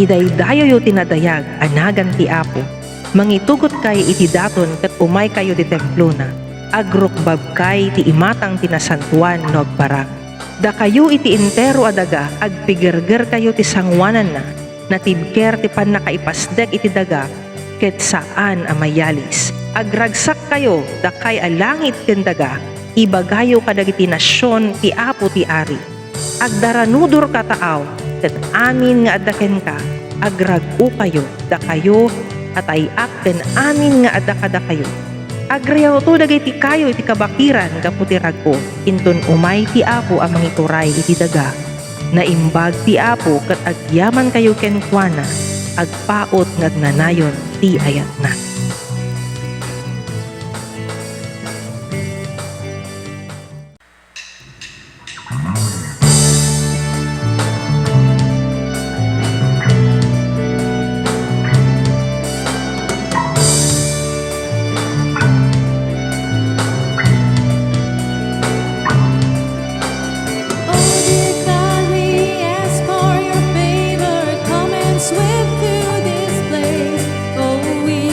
Idaydayo yu tinadayag anagan ti Apo. Mangitugot kay iti daton ket umay kayo ti templo na. Agrukbab kay ti imatang tinasantuan no agparang. Da kayo iti entero adaga agpigirger kayo ti sangwanan na. Natibker ti pannakaipasdek iti daga ket saan a mayalis. Agragsak kayo da kay alangit ken daga. Ibagayo kadagiti nasyon ti Apo ti Ari. Agdaranudor kataaw ket amin nga addaken ka. Agragu kayo da kayo at ayak ken amin nga adda kada kayo. Agriyaw to dagiti kayo iti kabakiran gapu ti ragko. Inton umay ti Apo a mangituray iti daga. Naimbag ti Apo ket agyaman kayo ken kuana. Agpaot nga nanayon ti ayat na. Swift through this place, oh, we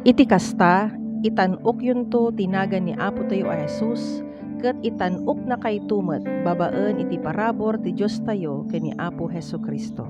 Iti kasta, itanok yun to tinagan ni Apo tayo a Jesus, ket itanok na kay tumet babaen iti parabor ti Diyos tayo ken ni Apo Hesukristo.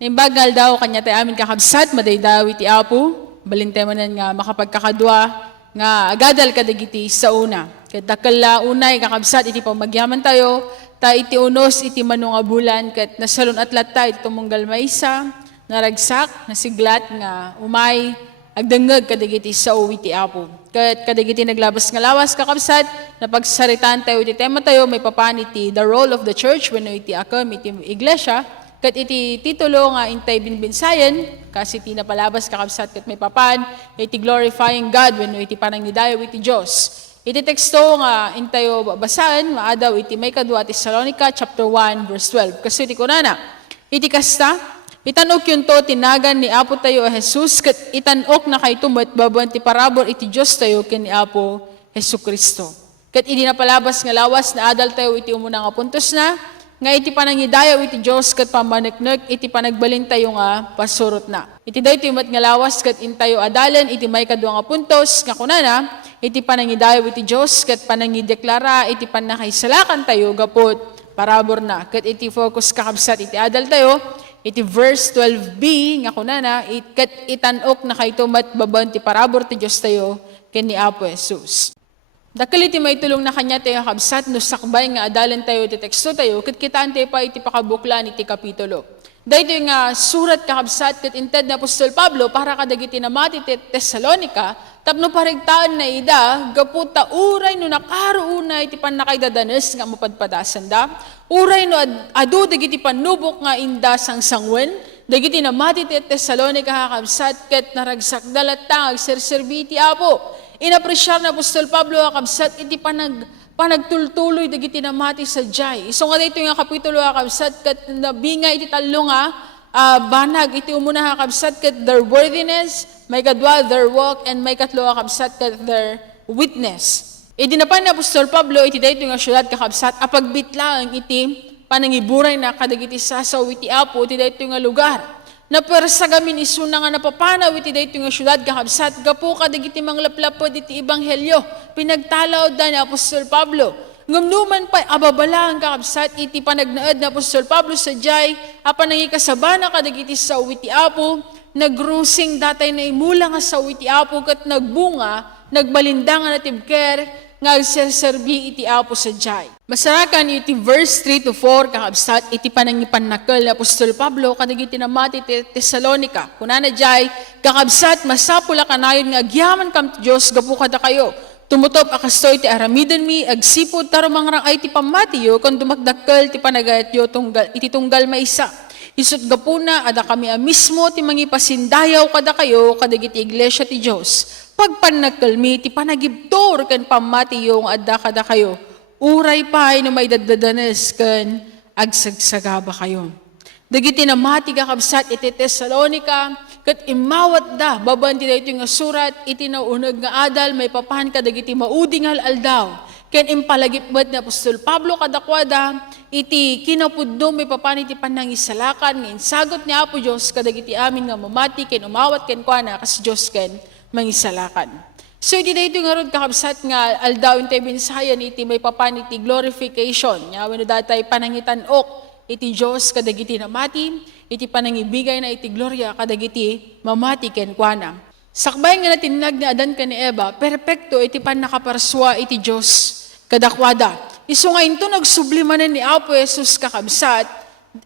Nimbagal daw kanya tayo amin kakabsat, madaydaw iti Apo, balintemanan nga makapagkakadwa, nga agadal kadagiti sa una. Ket dakkel unay kakabsat iti pamagyaman tayo, ta iti unos iti manong bulan, ket nasalon atlat tayo iti tumunggal maysa, naragsak, nasiglat nga umay, agdengeg kadagiti sa uwi ti Apo. Ket kadagiti naglabas nga lawas kakabsat, napagsaritaan tayo iti tema tayo, may papan iti the role of the church wenno iti akam iti iglesia. Kat iti titulo nga intay binbinsayan, kasi iti napalabas kakabsat kat may papan, iti glorifying God wenno iti panangidayaw iti Diyos. Iti teksto nga intayo babasahan, maadaw iti may kadwa Thessalonica chapter 1 verse 12. Kasi iti kunana, iti kasta, itanok yun to tinagan ni Apo tayo Jesus, kat itanok na kay tumet babuan ti parabor iti Diyos tayo ken ni Apo Hesukristo. Kat iti napalabas nga lawas na adal tayo iti umuna nga puntos na, nga iti panangidayaw iti Diyos kat pamaneknek iti panagbalin tayo nga pasurot na. Iti dahi iti umat nga lawas kat intayo adalan iti may kadwa nga puntos nga kunana, iti panangidayaw iti Diyos kat panangideklara iti panakaisalakan tayo gapot parabor na. Kat iti focus kakabsat iti adal tayo, iti verse 12b nga kunana, kat itanok na kay tumat baban ti parabor ti Diyos tayo ken ni Apo Jesus. Dakil iti may tulong na kanya tayo kabsat, no sakbay nga adalan tayo iti teksto tayo, kat kitaan tayo pa iti pakabuklan iti kapitulo. Dahil nga surat kakabsat, kat inted na Apostol Pablo, para kadagiti namati ti Thessalonica, tapno parigtaan na ida, gaputa uray no nakaroon iti panakaidadanes nga mapadpadasan da, uray no adu dagiti panubok nga inda sang sangwen, dagiti namati ti Thessalonica kakabsat, kat naragsak dalatang agserserbi iti Apo. Inapresyar na Apostol Pablo akabsat iti panagtultuloy dagiti namati sa jay. So nga dito yung kapitulo akabsat kat nabinga iti talo nga banag iti umuna akabsat kat their worthiness, may kadwa their walk, and may katlo akabsat kat their witness. Idinapan ni Apostol Pablo iti dito yung syudad kakabsat apagbitlaang iti panangiburay na kadagiti sasaw iti Apo iti dito yung lugar. Na persagamin iso na nga napapanaw iti dayto nga syudad kakabsat gapu kadagiti manglaplapod iti ebanghelyo pinagtalaw da ni Apostol Pablo. Ngumnuman pa ababala ang kakabsat iti panagnaed na Apostol Pablo sa jay apan nangikasabana kadagiti sa iti Apo nagrusing datay na imula nga sa iti Apo kat nagbunga nagbalindang nga natibker nga agserserbi iti Apo sa jay. Masarakan iti verse 3 to 4 kakabsat iti panangipanakal ni Apostol Pablo kadagiti namati ti Thessalonica. Kunana jay kakabsat masapula kanayon nga agyaman kam ti Dios gapu kada kayo. Tumutop akastoy ti aramiden mi agsipod tarumang rangay ti pamatiyo kon dumagdakkel ti panagayatyo iti tunggal maisa. Isut gapuna ada kami mismo ti mangipasindayaw kada kayo kadagiti iglesia ti Dios. Pagpanagkalmi ti panagibtor ken pamatiyo nga adda kada kayo. Uray pa no may daddadanes ken agsagsagaba kayo. Dagiti namati kakabsat iti Thessalonica ket imawat da baban ti daytoy nga surat iti nauneg nga adal may papan kadagiti mauding aldaw ken impalagipmet ni Apostol Pablo kadakwada iti kinapudno may papan iti panangisalakan nga insagot ni Apo Dios kadagiti amin nga mamati ken umawat ken kuana kas Dios ken mangisalakan. So iti daytoy nga rod kakabsat nga aldaw intay binsayan iti may papan iti glorification. Nya wenno datay panangitan-ok iti Dios kadagiti namati, iti panangibigay na iti gloria kadagiti mamati ken kuana. Sakbay nga natinag ni Adan ken ni Eva, perpekto iti panakaparswa iti Dios kadakwada. Isu nga into nagsublimanen ni Apo Jesus kakabsat,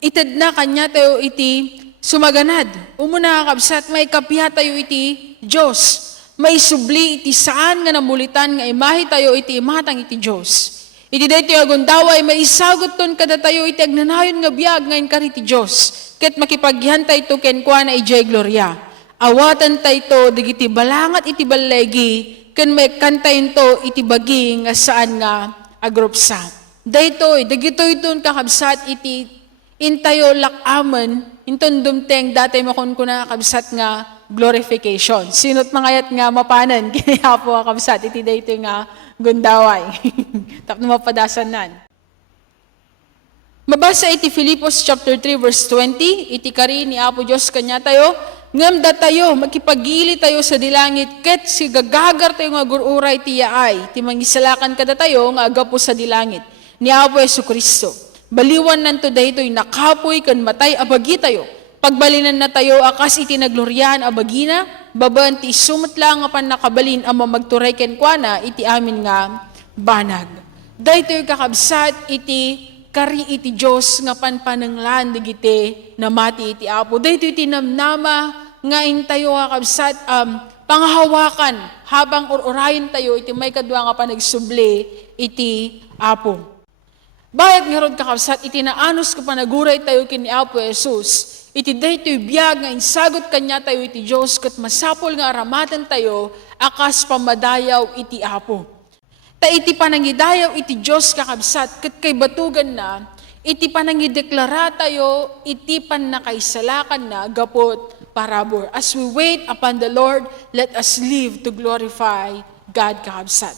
ited na kanya tayo iti sumaganad. Umuna kakabsat may kapya tayo iti Dios. May subli iti saan nga namulitan nga imahe tayo iti imatang iti Dios. Iti daytoy agundaway maisagot ton kada tayo iti agnanayon nga biag ngayon kari ti Dios. Ket makipagyan tayo ken kuana ijay gloria. Awatan tayo digiti balangat iti balegi ken may kantayin to iti bagi nga saan nga agrupsa. Daytoy dagitoy ton kakabsat iti intayo lakamen inton dumteng datay makon kuna kabsat nga glorification. Sinot mangayat nga mapanan kini Apo kabsat iti daytoy nga gundaway. Tapno mapadasan nan. Mabasa iti Filipos chapter 3 verse 20, iti kari ni Apo Diyos kanya tayo, ngam da tayo, magkipagili tayo sa dilangit, ket si gagagar tayo nga gururay ti yaay, ti mangisalakan kada tayo nga agapo sa dilangit, ni Apo Jesucristo. Baliwan nanto daytoy nakapoy kan matay abagi tayo, pagbalinan na tayo akas iti nagloryan abagina, baban ti sumot lang nga pan nakabalin ama magturay ken kuana iti amin nga banag. Daytoy kakabsat iti kari iti Diyos nga panpananglan digiti namati iti Apo. Dahito iti namnama nga intayo kakabsat panghawakan habang ururayin tayo iti may kadwa nga panagsubli iti Apo. Bayat nga rod kakabsat iti naanos ko panaguray tayo kini Apo Jesus. Iti daytoy biyag nga insagot kanya tayo iti Diyos kat masapol nga aramatan tayo akas pamadayaw iti Apo. Ta iti panangidayaw iti Diyos kakabsat, kat kay batugan na, iti panangideklara tayo, iti panakaisalakan na, gapot parabor. As we wait upon the Lord, let us live to glorify God kakabsat.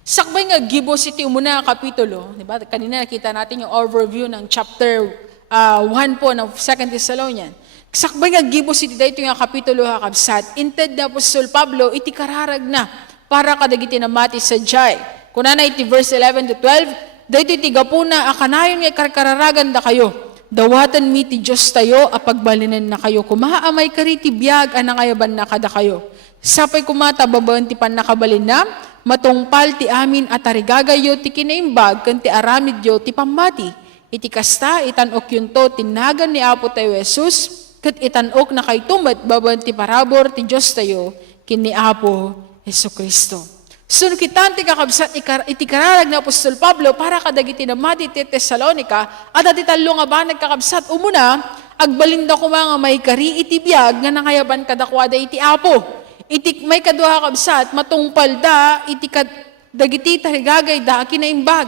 Sakbay nga gibos iti umuna kapitulo, diba? Kanina nakita natin yung overview ng chapter 1 po ng 2 Thessalonians. Sakbay nga gibos iti dayto nga kapitulo kakabsat, inted na Apostol Pablo, iti kararag na, para kadagiti na mati sa jay. Kunana iti verse 11 to 12, dahito iti gapuna, akanayon nga kararagan da kayo, dawatan mi ti Diyos tayo, apagbalinan na kayo, kumaamay kariti biyag, anangayaban na kada kayo. Sapay kumata, babaan ti pan nakabalin na, matungpal ti amin at arigagayo ti kinaimbag, kan ti aramid yo ti pamati. Iti kasta, itanok yun to, tinagan ni Apo tayo Jesus, kat itanok na kay tumat, babaan ti parabor ti Diyos tayo, kini Apo Jesucristo. So, kitante kakabsat iti kararag na Apostol Pablo para kadagiti na mati ti Thessalonica at ati talo nga ba nagkakabsat umuna agbalinda ko mga may kari iti biyag nga nangayaban kadakwada iti Apo. Iti may kadwa kakabsat matungpal da iti dagiti tarigagay da kinaimbag.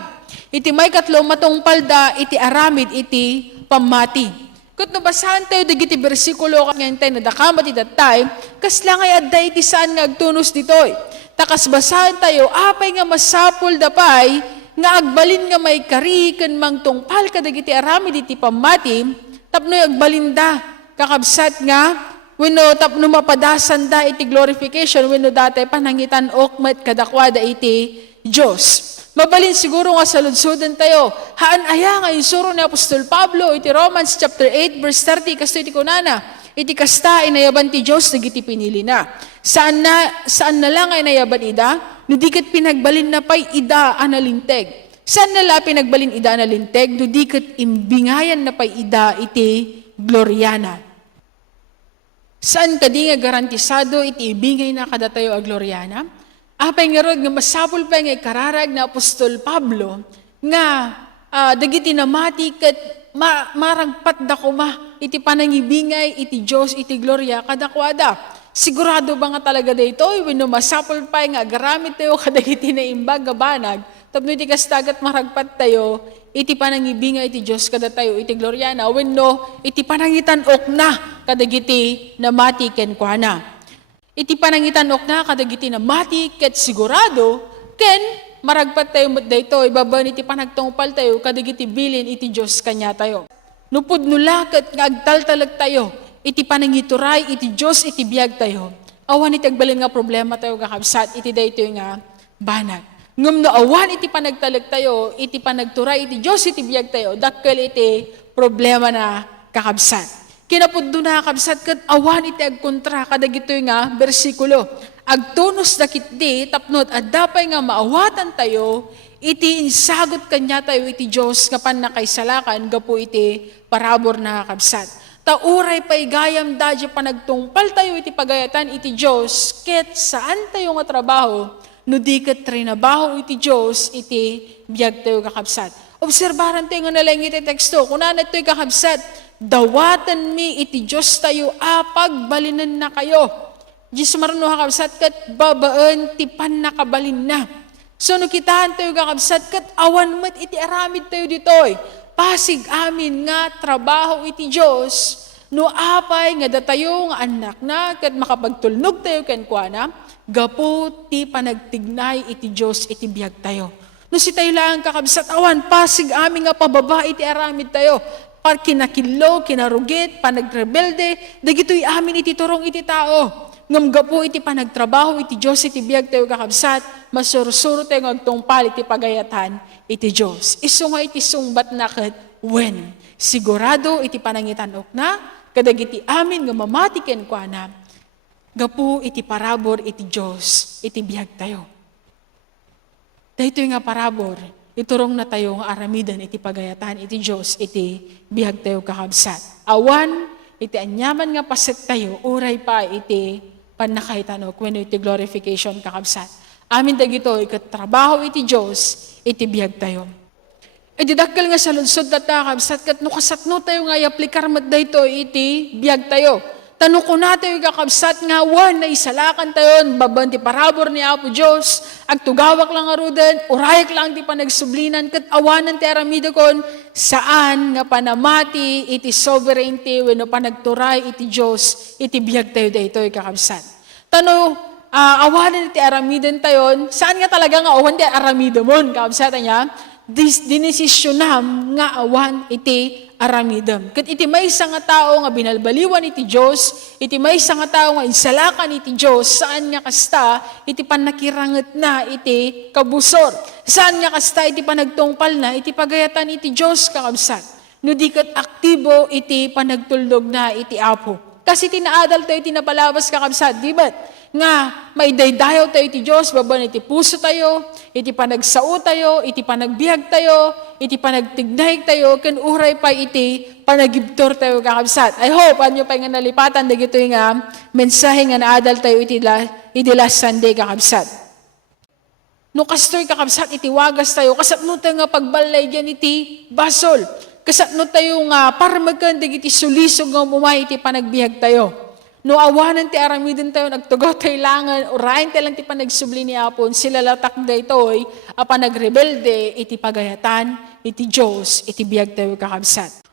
Iti may katlo matungpal da iti aramid iti pamati. Kat nabasahan tayo digiti bersikulo ngayon tayo nadakamat itatay, kasla ngay adday iti saan nga agtunos ditoy. Takas basahan tayo, apay nga masapul dapay, nga agbalin nga may karikan mang tungpal kadagiti aramid iti pamati, tapnoy agbalinda, kakabsat nga, wenno tapno mapadasan da iti glorification, wenno dati panangitan okmet kadakwada iti Diyos. Mabalin siguro nga sa ludsudan tayo. Haan aya nga insuro ni Apostol Pablo, iti Romans chapter 8 verse 30, kasto iti kunana, iti kasta inayaban ti Diyos, nagiti pinili na. Saan na lang ay nayaban ida? Nudikat pinagbalin na pa'y ida analinteg. Saan na la pinagbalin ida analinteg? Nudikat imbingayan na pa'y ida iti gloriana. Saan ka di nga garantisado iti ibingay na kada tayo a gloriana? Apay nga rod, nga masapul pa nga kararag na Apostol Pablo, nga dagiti namati kat marangpat da kuma, iti panangibingay, iti Diyos, iti gloria, kadakwada. Sigurado ba nga talaga dito, wenno masapul pa nga garamit tayo kadagiti na imbag gabanag, tapno iti kastagat maragpat tayo, iti panangibingay, iti Diyos, kada tayo, iti gloria na, wenno iti panangitan ok na, kadagiti namati ken kuana. Iti panangitan ok na kadagiti na mati ket sigurado ken maragpat tayo met dayto ibaban iti panagtungpal tayo kadagiti bilin iti Dios kanya tayo. Nupud nula ket nga agtaltalag tayo iti panangituray iti Dios iti biag tayo. Awan iti agbalin nga problema tayo kakabsat iti dayto nga banag. Ngem no awan iti panagtalag tayo iti panagturay iti Dios iti biag tayo dakkel iti problema na kakabsat. Kinapuddo na kabsat kat awan iti agkontra kadagitoy nga bersikulo. Agtunos dakit di tapnot addapay nga maawatan tayo iti insagot kanya tayo iti Dios nga panakaisalakan gapu iti parabor na kabsat. Tauray pay gayam dadya panagtungpal tayo iti pagayatan iti Dios ket saan tayo nga trabaho no di ket trinabaho iti Dios iti biag tayo kakabsat. Obserbaran tayo nga nalang iti teksto kunana tayo kakabsat. Dawatan mi iti Diyos tayo, apagbalinan na kayo. Diyos marano kakabsat kat babaan ti pan nakabalin na. So no kitaan tayo kakabsat kat awan mat iti aramid tayo ditoy. Pasig amin nga trabaho iti Diyos. No apay nga datayo nga anak na kat makapagtulnog tayo ken kuana. Gapu ti panagtignay iti Diyos iti biag tayo. No si tayo lang kakabsat, awan, pasig amin nga pababa iti aramid tayo. Par kinakilo, kinarugit, panagrebelde, dagito'y amin iti turong iti tao. Ngamga po iti panagtrabaho, iti Diyos, iti biyag tayo kakabsat, masursuro tayo ngagtungpal, iti pagayatan, iti Diyos. Iso nga iti sungbat na kat, when? Sigurado iti panangitanok na, kadagiti amin nga mamatiken kwa na, gapu iti parabor iti Diyos, iti biyag tayo. Dahito nga parabor, iturong na tayo nga aramidan iti pagayatan, iti Diyos, iti biyag tayo kakabsat. Awan, iti anyaman nga paset tayo, uray pa iti panakaitanok, when iti glorification kakabsat. Amin dagito, ikatrabaho iti Diyos, iti biyag tayo. Iti dakkel nga sa lunsod na kakabsat, kat nukasatno tayo nga i-aplikar mat dayto iti biyag tayo. Tanong ko na tayo kakabsat nga wan na isalakan tayo, baban ti parabor ni Apo Diyos, agtugawak lang arudan, urayak lang ti panagsublinan, kat awanan ti aramida kon, saan nga panamati iti sovereignty, wenno panagturay iti Diyos, iti biyag tayo dayto kakabsat. Tanong, awanan iti aramidan tayo, saan nga talaga nga awan ti aramida mon, kakabsat niya, dinesisyonam nga awan iti aramidam. Kat iti maysa nga tao nga binalbaliwan iti Diyos, iti maysa nga tao nga insalakan iti Diyos, saan nga kasta iti panakiranget na iti kabusor. Saan nga kasta iti panagtungpal na iti pagayatan iti Diyos kakabsat. No di kat aktibo iti panagtuldog na iti Apo. Kasi tinaadal tayo tinapalabas kakabsat, di ba't? Nga may daydayaw tayo iti Diyos, baban iti puso tayo, iti panagsao tayo, iti panagbiag tayo, iti panagtignay tayo, ken uray pa iti panagibtor tayo kakabsat. I hope, anyo pa nga nalipatan, dagito nga mensahe nga naadal tayo iti last Sunday kakabsat. No kastoy kakabsat, iti wagas tayo, kasapno tayo nga pagbalay dyan iti basol. Kasapno tayo nga parmagan, iti sulisog nga umay iti panagbiag tayo. No awanan ti aramidin tayo, nagtugaw tayo langan, urayan tayo lang ti panagsubli ni Apon, sila latak da ito'y, panagrebelde, iti pagayatan, iti Diyos, iti biyag tayo kakabsat.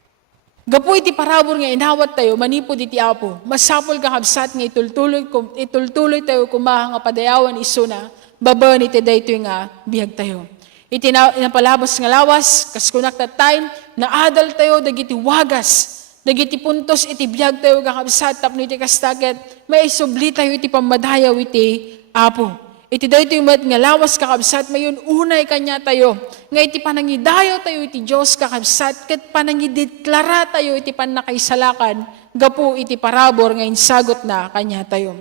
Gapo iti parabor nga inawat tayo, manipod iti Apo, masapol kakabsat nga itultuloy tayo kumaha nga padayawan isuna, baban iti da ito'y nga biyag tayo. Iti napalabas nga lawas, kaskunak na time, naadal tayo, dagiti wagas, dagiti puntos iti biyag tayo kakabsat tapno iti kastaket, may isubli tayo iti pamadhayaw iti Apo. Iti dayto yung nga lawas kakabsat, mayon unay kanya tayo. Nga iti panangidayaw tayo iti Diyos kakabsat, ket panangideklara tayo iti panakaisalakan, gapu iti parabor nga insagot na kanya tayo.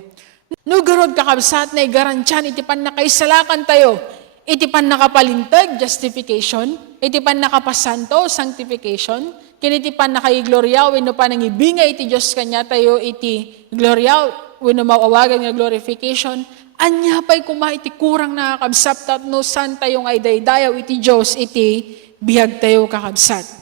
No garod kakabsat na igaransyan iti panakaisalakan tayo, iti panakapalintag, justification, iti panakapasanto, sanctification, kiniti pan nakaigloria, wino pa nang ibingay iti Diyos kanya tayo iti gloria, wino mawawagan nga glorification, anya pa'y kuma iti kurang nakakabsat, tapno san tayo nga idaydayaw iti Diyos, iti biyag tayo kakabsat.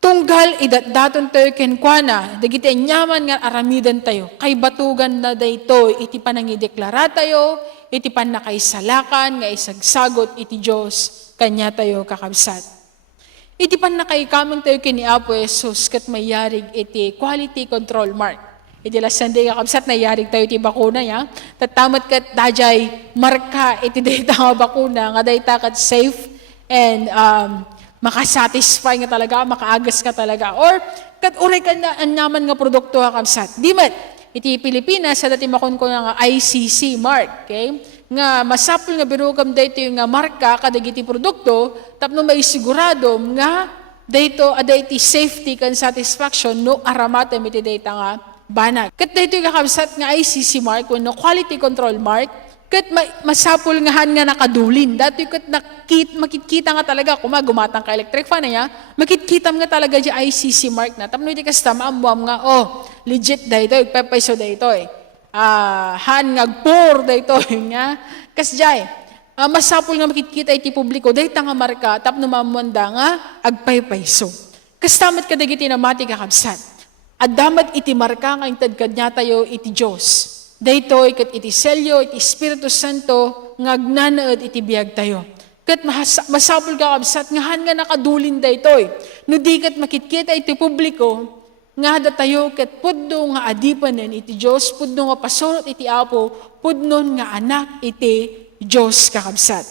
Tunggal idatdaton tayo kenkwana, dagiti anyaman nga aramidan tayo, kay batugan na dayto, iti panangideklara tayo, iti pan nakaisalakan, nga isagsagot iti Diyos, kanya tayo kakabsat. Iti pan nakaikamang tayo kini Apo Jesus kat mayarig iti quality control mark. Iti last Sunday kakabsat na yarig tayo iti bakuna ya. Tatamat kat dajay marka iti dayta nga bakuna nga dayta kat safe and makasatisfy nga talaga, makaagas ka talaga. Or kat uray ka na anyaman nga produkto kakabsat. Di man, iti Pilipinas sa dati makon ko nga ICC mark. Okay? Nga masapul nga birugam dayto yung nga marka kadagiti produkto tapno may sigurado nga dayto iti safety kan satisfaction no aramatem iti dayta nga banag. Ket dayto yung kakabsat nga ICC mark no quality control mark ket masapul nga han nga nakadulin. Dati ket makikita nga talaga kuma gumatang ka electric fan niya, makikita nga talaga di ICC mark na tapno iti kasta maamuam nga legit dayto pepaiso dayto han ngagpur dayto nga kasjay masapul nga makikita iti publiko dayta nga marka tapno mamanda nga agpaypayso kastamet kadagiti namati kakabsat addamat iti marka nga intad kadnya tayo iti Dios dayto ket iti selyo iti Espiritu Santo nga agnanaed iti biag tayo ket masapul kakabsat nga han nga nakadulin daytoy no di ket makikita iti publiko nga datayo ket pudno nga adipanen iti Diyos, pudno nga pasurot iti Apo, pudnon nga anak iti Diyos kakabsat.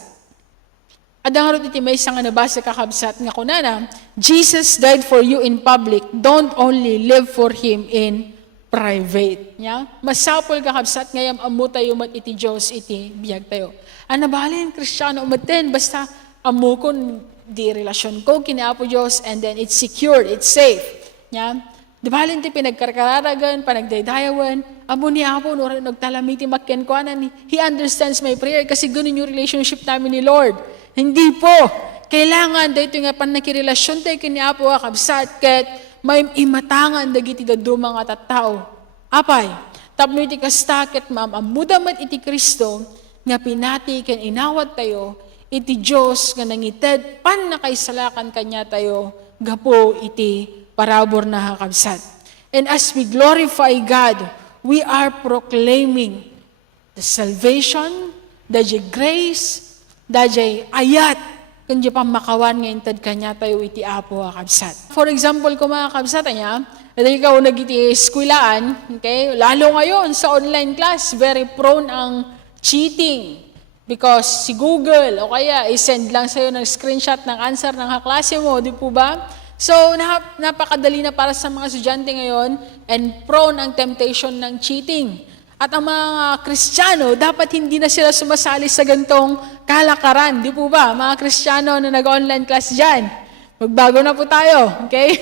Adang iti may isang nabasa kakabsat nga kunana, Jesus died for you in public, don't only live for Him in private. Nya? Masapol kakabsat ngayam amu tayo mat iti Diyos iti biyag tayo. Anabalin, Kristiyano umaten, basta amu kon di relasyon ko kinapo Diyos and then it's secured, it's safe. Nya? Di balin ti pinagkarkararagan, panagdaydayawan, amu ni Apo, nagtalamiti makkenkwanan, He understands my prayer kasi ganun yung relationship namin ni Lord. Hindi po. Kailangan dito nga panakirelasyon tayo kini-Apo kakabsat ket may imatangan dagiti dadu mga tattao. Apay, tapno iti kastaket ma'am, amudamat iti Kristo nga pinati ken inawat tayo, iti Diyos nga nangited pan nakaisalakan kanya tayo, gapo iti parabor na kakabsat. And as we glorify God, we are proclaiming the salvation, the grace, dajay ayat, kundi pa makawan nga intad kanya tayo iti Apo kakabsat. For example, kung mga kakabsat niya, at ikaw nag-iti eskwilaan, okay? Lalo ngayon sa online class, very prone ang cheating. Because si Google, o kaya isend lang sa'yo ng screenshot ng answer ng kaklase mo, di po ba? So, napakadali na para sa mga estudyante ngayon and prone ang temptation ng cheating. At ang mga Kristiyano, dapat hindi na sila sumasali sa gantong kalakaran. Di po ba? Mga Kristiyano na nag-online class dyan. Magbago na po tayo. Okay?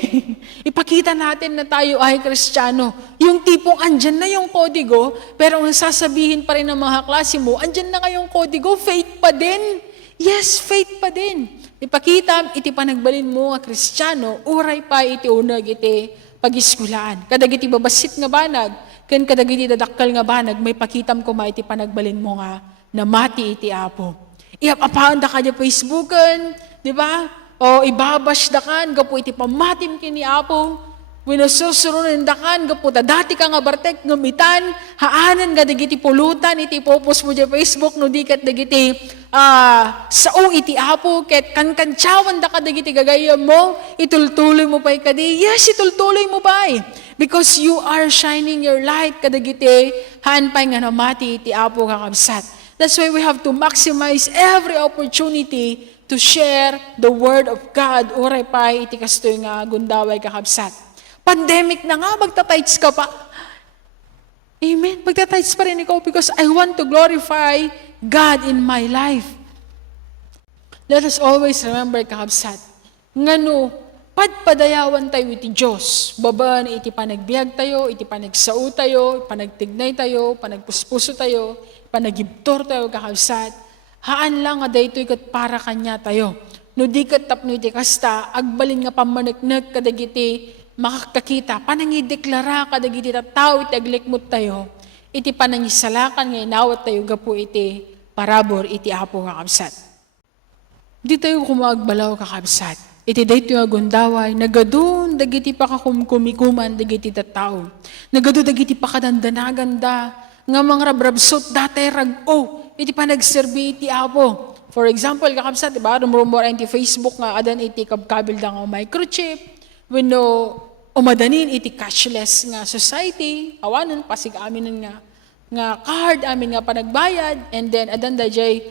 Ipakita natin na tayo ay Kristiyano. Yung tipong andyan na yung kodigo, pero ang sasabihin pa rin ng mga klase mo, andyan na kayong kodigo, faith pa din. Yes, faith pa din. Ipakita, iti panagbalin mo nga Kristiyano, uray pa iti unag iti pag-iskulaan. Kadag iti babasit nga banag, ken kadagiti dadakkel nga banag, may pakitam ko iti panagbalin mo nga na mati iti Apo. Iapapaan da ka di Facebooken, di ba? O ibabash da kan, gapo iti pamatim kini Apo. Winususurunin da kan, gapo dati ka nga bartek ngamitan, haanan nga dagiti pulutan, iti popos mo di Facebook, no dikat dagiti saong iti Apo, ket kankansyawan da ka dagiti gagayam mo, itultuloy mo pa'y kadi. Yes, itultuloy mo pa'y. Because you are shining your light kadagiti hanpay nga namati iti Apo kakabsat. That's why we have to maximize every opportunity to share the Word of God. Uray pa iti kastoy nga gundaway kakabsat. Pandemic na nga, magtatights ka pa. Amen. Magtatights pa rin ikaw because I want to glorify God in my life. Let us always remember kakabsat. Ngano, padpadayawan tayo iti Diyos. Baban iti panagbiag tayo, iti panagsao tayo, panagtignay tayo, panagpuspuso tayo, panagibtor tayo kakabsat. Haan lang nga daytoy kat para kanya tayo. No di kat tapno iti kasta, agbalin nga pamanagnag kadagiti makakakita, panangideklara kadagiti tattao iti aglikmot tayo, iti panangisalakan nga inawat tayo gapo iti parabor iti Apo kakabsat. Di tayo kumagbalaw kakabsat. Iti dayto nga gundaway, nagadun dagiti pakakumkumikuman dagiti tattao. Nagadun dagiti pakadandanaganda, nga mga rabrabsot dati rag-o, iti panagserbi iti Apo. For example, kakabsat, diba, rumurumor iti Facebook nga adan iti kabkabil da nga microchip, wenno umadanin iti cashless nga society, awanan pasig amin nga card amin nga panagbayad, and then adan dayjay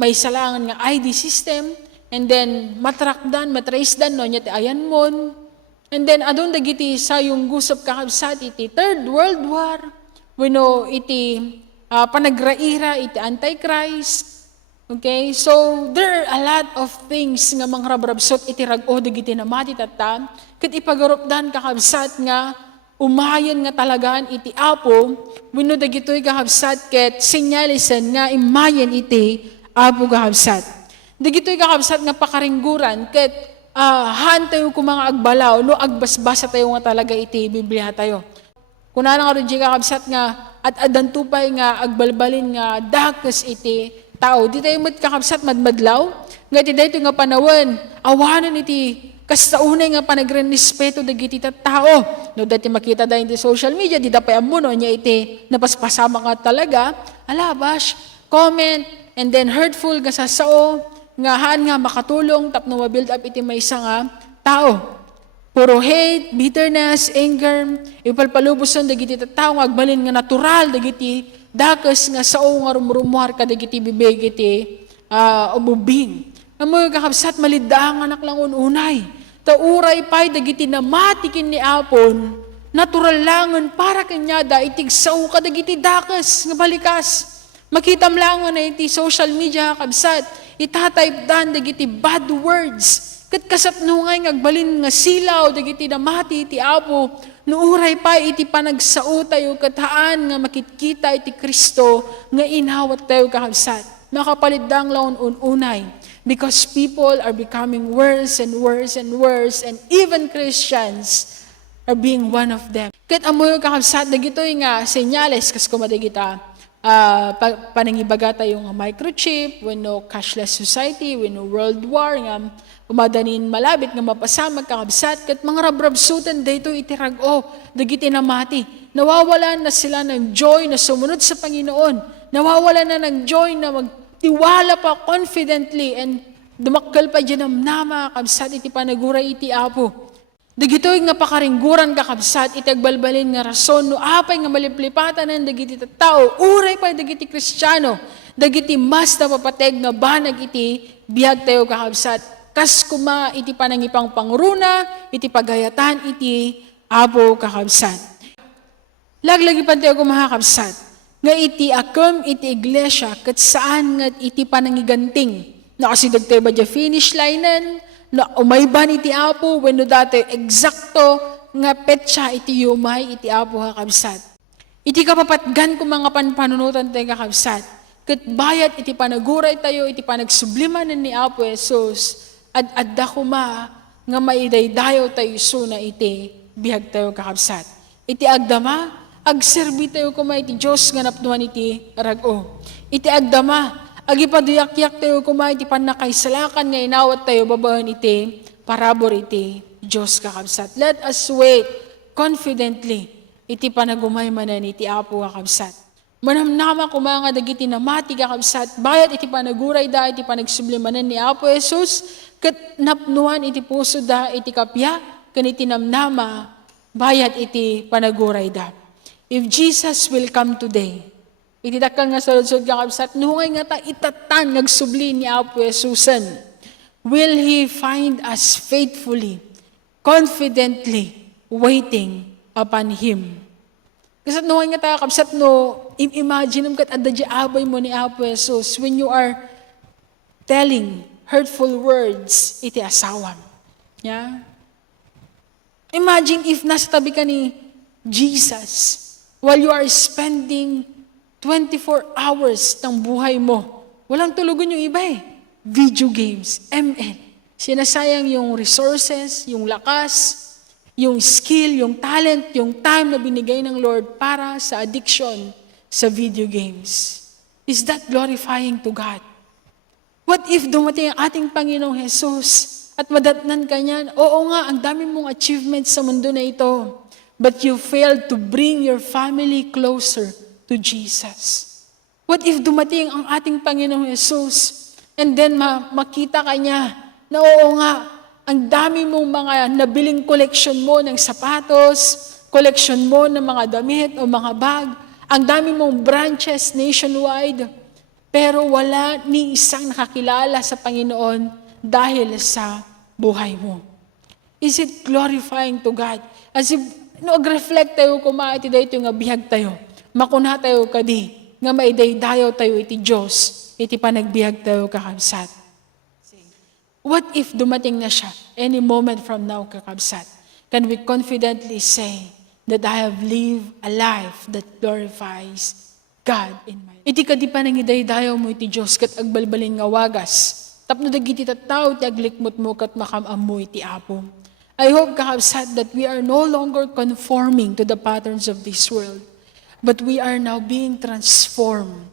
may salangan nga ID system, and then matrakdan, matrace dan no nya ti ayan mon. And then adon dagiti sayong gusop kakabsat iti Third World War, wenno iti panagraira iti Antichrist. Okay? So, there are a lot of things nga mga rabrabsot iti rag-o dagiti namati tatta, ket ipagaropdan kakabsat nga umayan nga talagaan iti Apo, wenno dagitoy kakabsat ket senyalisan nga imayan iti Apo kakabsat. Dagitoy kakabsat nga pakaringguran ket haan tayo kung mga agbalaw, no agbasbasa tayo nga talaga iti Biblia tayo. Kunana nga rin kakabsat nga at adantupay nga agbalbalin nga dakes iti tao. Di tayo kakabsat madmadlaw. Nga di dito nga panawan, awanan iti kastaunay nga panagrenispeto dagiti tao. No, dati makita dahil di social media, di dapay amuno niya iti napaspasama nga talaga. Alabash, comment, and then hurtful nga sasao, nga haan nga makatulong, tapno ma-build up iti may isa nga tao. Puro hate, bitterness, anger, ipalpalubusan dagiti tao, nga agbalin nga natural dagiti dakes nga sao nga rumrumuhar ka dagiti bibig iti umubing. Amoy kakabsat malidang anak lang ununay. Tauray pa'y dagiti na matikin ni Apon, natural langan para kanya da itigsaw ka dagiti dakas nga balikas. Makitam langan na iti social media kakabsat, itatype dan dagiti bad words. Kat kasapnungay ngagbalin nga silaw, dagiti namati iti Apo, nuuray pa iti panagsao tayo kataan nga makitkita iti Kristo, nga inhawat tayo kakabsat. Makapalidang laon ununay, because people are becoming worse and worse and worse, and even Christians are being one of them. Kat amoy kakabsat, dagitoy nga senyales, kas kumadagita, panangibaga tayo nga microchip, when no cashless society, when no world war, nga umadanin malabit nga mapasamag kakabsat, kat mga rabrabsutan dito itirago, dagiti namati. Nawawalan na sila ng joy na sumunod sa Panginoon. Nawawalan na ng joy na magtiwala pa confidently and dumakkel pa dyan ang nama kakabsat iti panaguray iti Apo. Dagitoy nga pakaringguran kakabsat iti agbalbalin nga rason no apay nga maliplipatan ng dagiti tao, uray pa dagiti Kristiyano, dagiti mas napapateg nga banag iti biyag tayo kakabsat. Kas kuma iti panangipang pangruna, iti pagayatan iti Apo kakabsat. Laglagi pa tayo kumakabsat, nga iti akem iti iglesia, kat saan nga iti panangiganting, na kasi dagtay ba dya finish linean, na umayban iti Apo, when no dati eksakto nga petsa iti yumay iti Apo kakabsat. Iti kapapatgan ko mga panpanunutan tayo kakabsat, kat bayat iti panaguray tayo, iti panagsublimanan ni Apo Jesus, adda kuma nga maidaydayo tayo suna iti bihag tayo kakabsat. Iti agdama, agserbi tayo kuma iti Diyos nga napnuan iti rago. Iti agdama, agipaduyak-yak tayo kuma iti panakaisalakan nga inawat tayo babahan iti parabor iti Diyos kakabsat. Let us wait confidently iti panagumay manan iti Apo kakabsat. Manamnama kumanga dagiti namati kakabsat, bayat iti panaguray da iti panagsublimanan ni Apo Jesus, kat napnuan iti puso da iti kapya, kan iti namnama, bayat iti panaguray da. If Jesus will come today, iti dakal nga saludsod kakabsat, nuhangay nga ta itatan nagsubli ni Apo Jesusan, will He find us faithfully, confidently, waiting upon Him. Kasi nuhangay nga ta kakabsat no, imagine mo kat adadya abay mo ni Apo Jesus when you are telling hurtful words iti asawam. Yeah? Imagine if nasa tabi ka ni Jesus while you are spending 24 hours ng buhay mo. Walang tulugan yung iba eh. Video games, ML. Sinasayang yung resources, yung lakas, yung skill, yung talent, yung time na binigay ng Lord para sa addiction sa video games. Is that glorifying to God? What if dumating ang ating Panginoong Jesus at madatnan ka niyan? Oo nga, ang dami mong achievements sa mundo na ito, but you failed to bring your family closer to Jesus. What if dumating ang ating Panginoong Jesus and then makita ka niya na oo nga, ang dami mong mga nabiling collection mo ng sapatos, collection mo ng mga damit o mga bag, ang dami mong branches nationwide, pero wala ni isang nakakilala sa Panginoon dahil sa buhay mo. Is it glorifying to God? As if, nag-reflect tayo kumaiti dahito nga bihag tayo. Makuna tayo kadi, nga maidaydayo tayo iti Diyos, iti panagbiag tayo kakabsat. What if dumating na siya, any moment from now kakabsat? Can we confidently say that I have lived a life that glorifies God in my life? Iti kadi panangidaydayo mo iti Diyos, kat agbalbalin nga wagas. Tapno dagiti tattaw, ti aglikmot mo kat makamamo iti Apo. I hope kakabsat that we are no longer conforming to the patterns of this world, but we are now being transformed.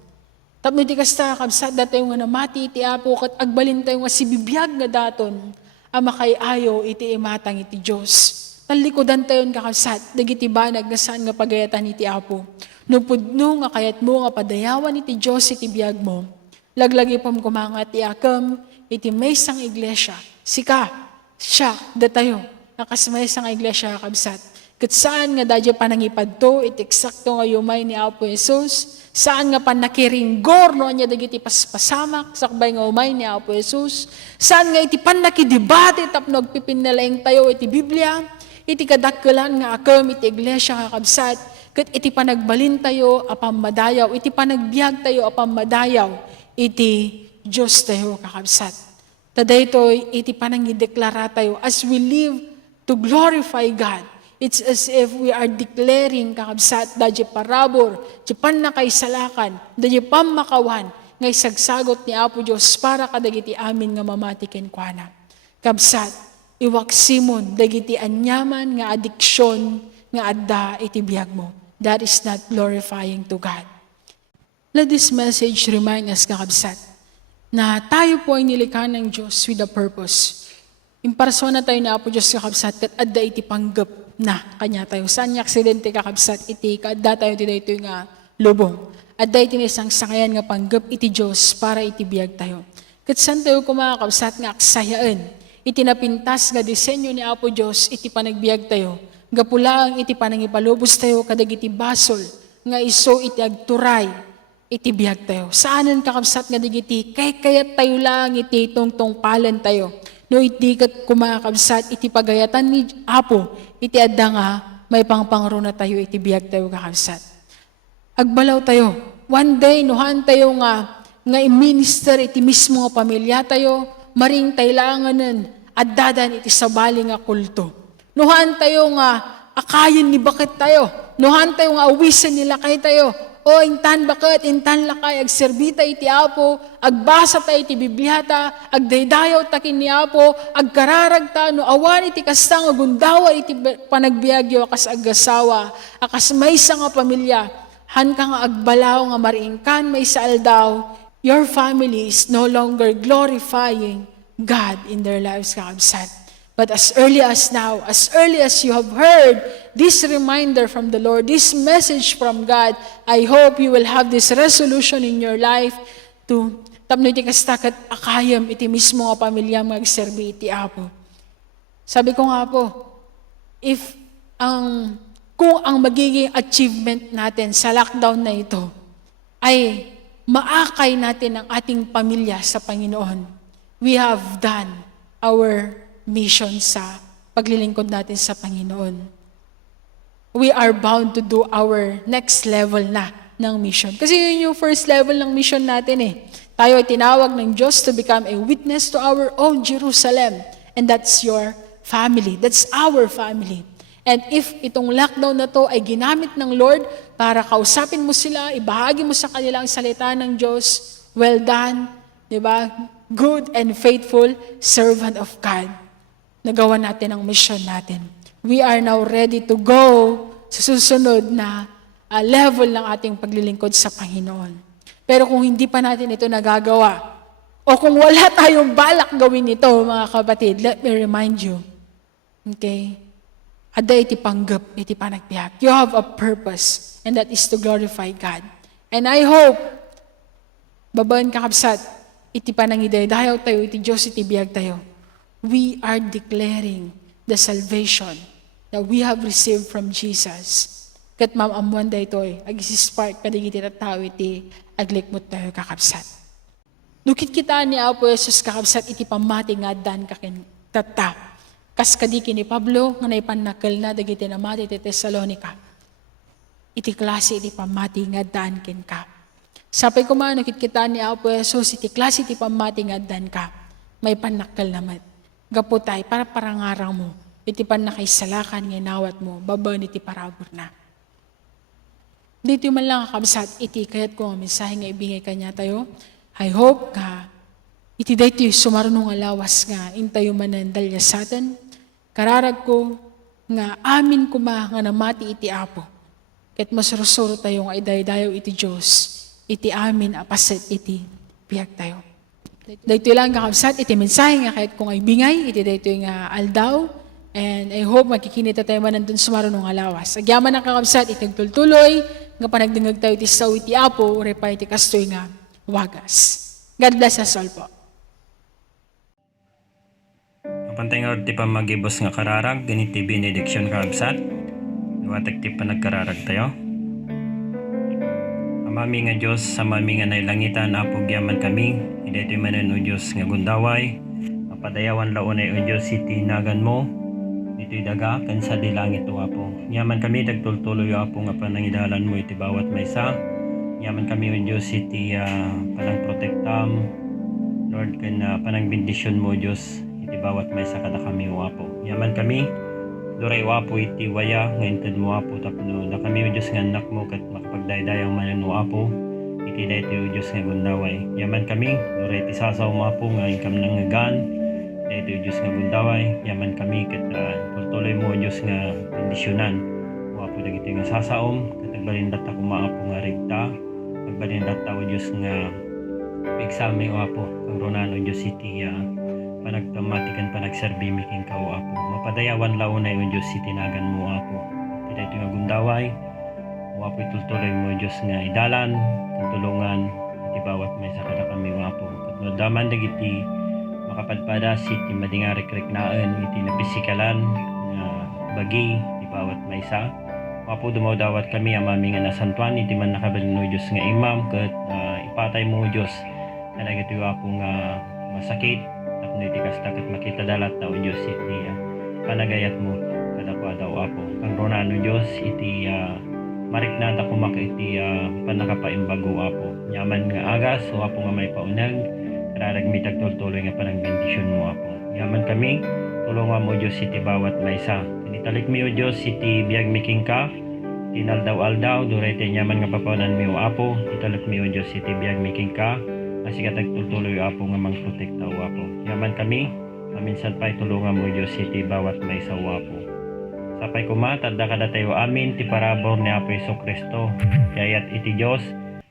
Tapno iti kasta kakabsat dat tayo nga namati iti Apo, kat agbalin tayo nga sibibiyag nga daton, ama kay ayo iti imatang iti Diyos. Talikodan tayo kakabsat, dagiti banag nga saan nga pagayatan iti Apo. No pudno nga kayat mo nga padayawan iti Diyos iti biyag mo. Laglagi pam kumanga iti akam, iti maysang iglesia. Sika, siya, datayo, nakasmaysang iglesia kakabsat. Kat saan nga dadya panangipad to, iti eksakto nga yumay ni Apo Jesus. Saan nga pan nakiringgor no niya dagiti paspasamak, sakbay nga umay ni Apo Jesus. Saan nga iti pan nakidebate tapno agpipinalaing tayo iti Biblia. Iti kadakkelan nga akam iti iglesia nga kabsat. Kat iti panagbalin tayo apam madayaw, iti panagbiag tayo apam madayaw, iti Diyos tayo kakabsat. Tadaytoy iti panangideklara tayo as we live to glorify God. It's as if we are declaring kakabsat dadya parabor, dadya panakaisalakan, dadya pamakawan, ngay sagsagot ni Apo Diyos para kadagiti amin nga mamatiken kuana. Kabsat, iwaksimon dagiti anyaman nga adiksyon nga adda iti biag mo. That is not glorifying to God. Let this message remind us, kakabsat, na tayo po ay nilikha ng Diyos with a purpose. Impersona tayo na Apo Diyos, kakabsat, kat adda iti panggap na kanya tayo. Saan niya aksidente, kakabsat, iti kadda tayo ito nga lubong. Adda iti isang sangayan nga panggap iti Diyos para iti biag tayo. Kat saan tayo kumakabsat nga aksayaan, iti napintas nga disenyo ni Apo Diyos, iti panagbiag tayo. Gapulang iti panangipalubos tayo kadag iti basol, nga iso iti agturay, iti biag tayo. Saanan kakabsat nga digiti, kayat tayo lang iti tungtong palan tayo. No iti kat kumakabsat, iti pagayatan ni Apo, iti adda nga, may pangpangro na tayo, iti biag tayo kakabsat. Agbalaw tayo. One day, nuhan tayo nga i-minister iti mismo nga pamilya tayo, maring taylanganan, addadan iti sabali nga kulto. Nuhan tayo nga akayin ni bakit tayo. Nuhan tayo nga awisan nila kay tayo. O intan bakit, intan lakay, agserbita iti Apo, agbasa tayo iti Bibliata, agdaydayaw takin ni Apo, agkararag ta, no awan iti kastang agundawa iti panagbiagyo, akas agasawa, akas maysa nga pamilya, han ka nga agbalaw nga mariingkan, may saaldaw, your family is no longer glorifying God in their lives, kakabsat. But as early as now, as early as you have heard this reminder from the Lord, this message from God, I hope you will have this resolution in your life to tapno iti kastakat akayam iti mismo nga pamilya magserbi iti Apo. Sabi ko nga po, kung ang magiging achievement natin sa lockdown na ito ay maakay natin ang ating pamilya sa Panginoon, we have done our mission sa paglilingkod natin sa Panginoon. We are bound to do our next level na ng mission. Kasi yun yung first level ng mission natin eh. Tayo ay tinawag ng Diyos to become a witness to our own Jerusalem. And that's your family. That's our family. And if itong lockdown na to ay ginamit ng Lord para kausapin mo sila, ibahagi mo sa kanila ang salita ng Diyos, well done, di ba? Good and faithful servant of God. Nagawa natin ang mission natin. We are now ready to go sa susunod na level ng ating paglilingkod sa Panginoon. Pero kung hindi pa natin ito nagagawa, o kung wala tayong balak gawin ito, mga kapatid, let me remind you, okay, ada iti panggap, iti panagbiag. You have a purpose, and that is to glorify God. And I hope, babaan kakabsat, iti panangiday-dayaw tayo, iti Diyos, iti biag tayo. We are declaring the salvation that we have received from Jesus. Kat mamamuan da ito agisispark kadigiti na tao iti aglikmot tayo kakabsat. Nukit kita ni Apo Jesus kakabsat iti pamati nga dan kakin tata. Kas kadiki ni Pablo nga naipanakal na dagiti na mati iti Thessalonica. Iti klase iti pamati nga dan ken ka. Sapay ko man nukit kita ni Apo Jesus iti klase iti pamati nga dan ka. May panakal naman. Gaputay para parangarang mo. Iti pan nakaisalakan nga nawat mo. Baban iti parabor na. Dito man lang kakabsat iti kayat ko ang mensahe nga ibingay kanya tayo. I hope ka iti dito sumarunong alawas nga intayo manan dalya sa atin. Kararag ko nga amin kuma nga namati iti Apo. Ket masurusuro tayo nga idaydayaw iti Diyos. Iti amin apaset iti biag tayo. Dito lang kakabsat, iti mensahe nga kahit kung ay bingay, iti dito nga aldaw, and I hope makikinita tayo man nandun sumarunong alawas. Agyaman ang kakabsat, iti tultuloy, nga panagdingag tayo iti saw iti Apo, urepa iti kastoy nga wagas. God bless us all po. Pantay nga ti pamagibos nga kararag, din iti benediction kakabsat. Duwatek ti panagkararag tayo. Amami nga Diyos, sa mami nga nailangitan, apog yaman kami. Hindi ito'y manan o Diyos nga gundaway. Mapadayawan launay o Diyos, itinagan mo. Ito'y daga, kansa di langit o apo. Yaman kami, tagtultuloy o apo nga panangidalan mo, iti bawat maysa. Yaman kami o Diyos, iti panang protektam. Lord, kan panang bendisyon mo Diyos, iti bawat maysa kada kami o apo. Yaman kami, duray wapo iti waya ngayon mo apo tapno na kami o Diyos nga anak mo kat makapagdaydayang manan mo apo iti dayti o Diyos nga gundaway yaman kami duray iti sasaw mo apo ngayon kam nangagan dayti o Diyos nga gundaway yaman kami kat tuloy mo o Diyos nga bendisyonan o apo dagiti nga sasaom kat nagbalindat ako maapo nga rigta nagbalindat o Diyos nga examen o apo kang ronan o Diyos iti panagtamatikan panagserbi miking kao apo mapadayawan launay o Diyos itinagan mo apo iti nga gundaway o apo itultuloy mo Diyos nga idalan tulungan iti bawat may sakada kami o apo kat daman dagiti makapadpada iti madingarik-rik naan iti napisikalan nga bagi iti bawat may sa o apo dumawdawat kami amami nga nasantuan iti man nakabalin o Diyos nga imam kat ipatay mo Diyos kanag iti apo nga masakit tapno iti kasta kat makita dalat tao Diyos iti panagayat mo kadakwa daw apo kang ronano Diyos iti mariknata kumaka iti panakapaimbago apo yaman nga agas o apo nga may paunag kararag mi tagtultuloy nga panang bendisyon mo apo yaman kami tulungan mo Diyos iti bawat maysa tinitalik mi o Diyos iti biyag miking ka tinaldaw-aldaw duray ti yaman nga papanan mi o apo italik mi o Diyos iti biyag miking ka kasi katagtultuloy apo nga mangprotekta o apo yaman kami maminsan pa'y tulungan mo Diyos iti bawat may sawa po. Sapay kumatad da kada tayo amin ti parabor ni Apo Jesucristo. Kayat iti Diyos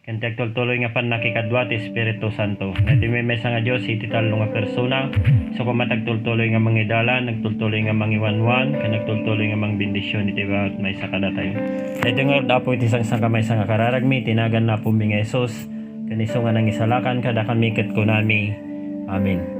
ken tagtultuloy nga pan nakikadwa ti Espiritu Santo. Nati may mesa nga Diyos iti talo nga persona so kumatagtultuloy nga mangidalan, nagtultuloy nga mangiwanwan, ken nagtultuloy nga mangbendisyon iti bawat may sakada tayo. Ito nga Apo iti sang kamay sang kararagmi tinagan na po mi nga Jesus. Kaniso nga nang isalakan kada kami ket kunami. Amen.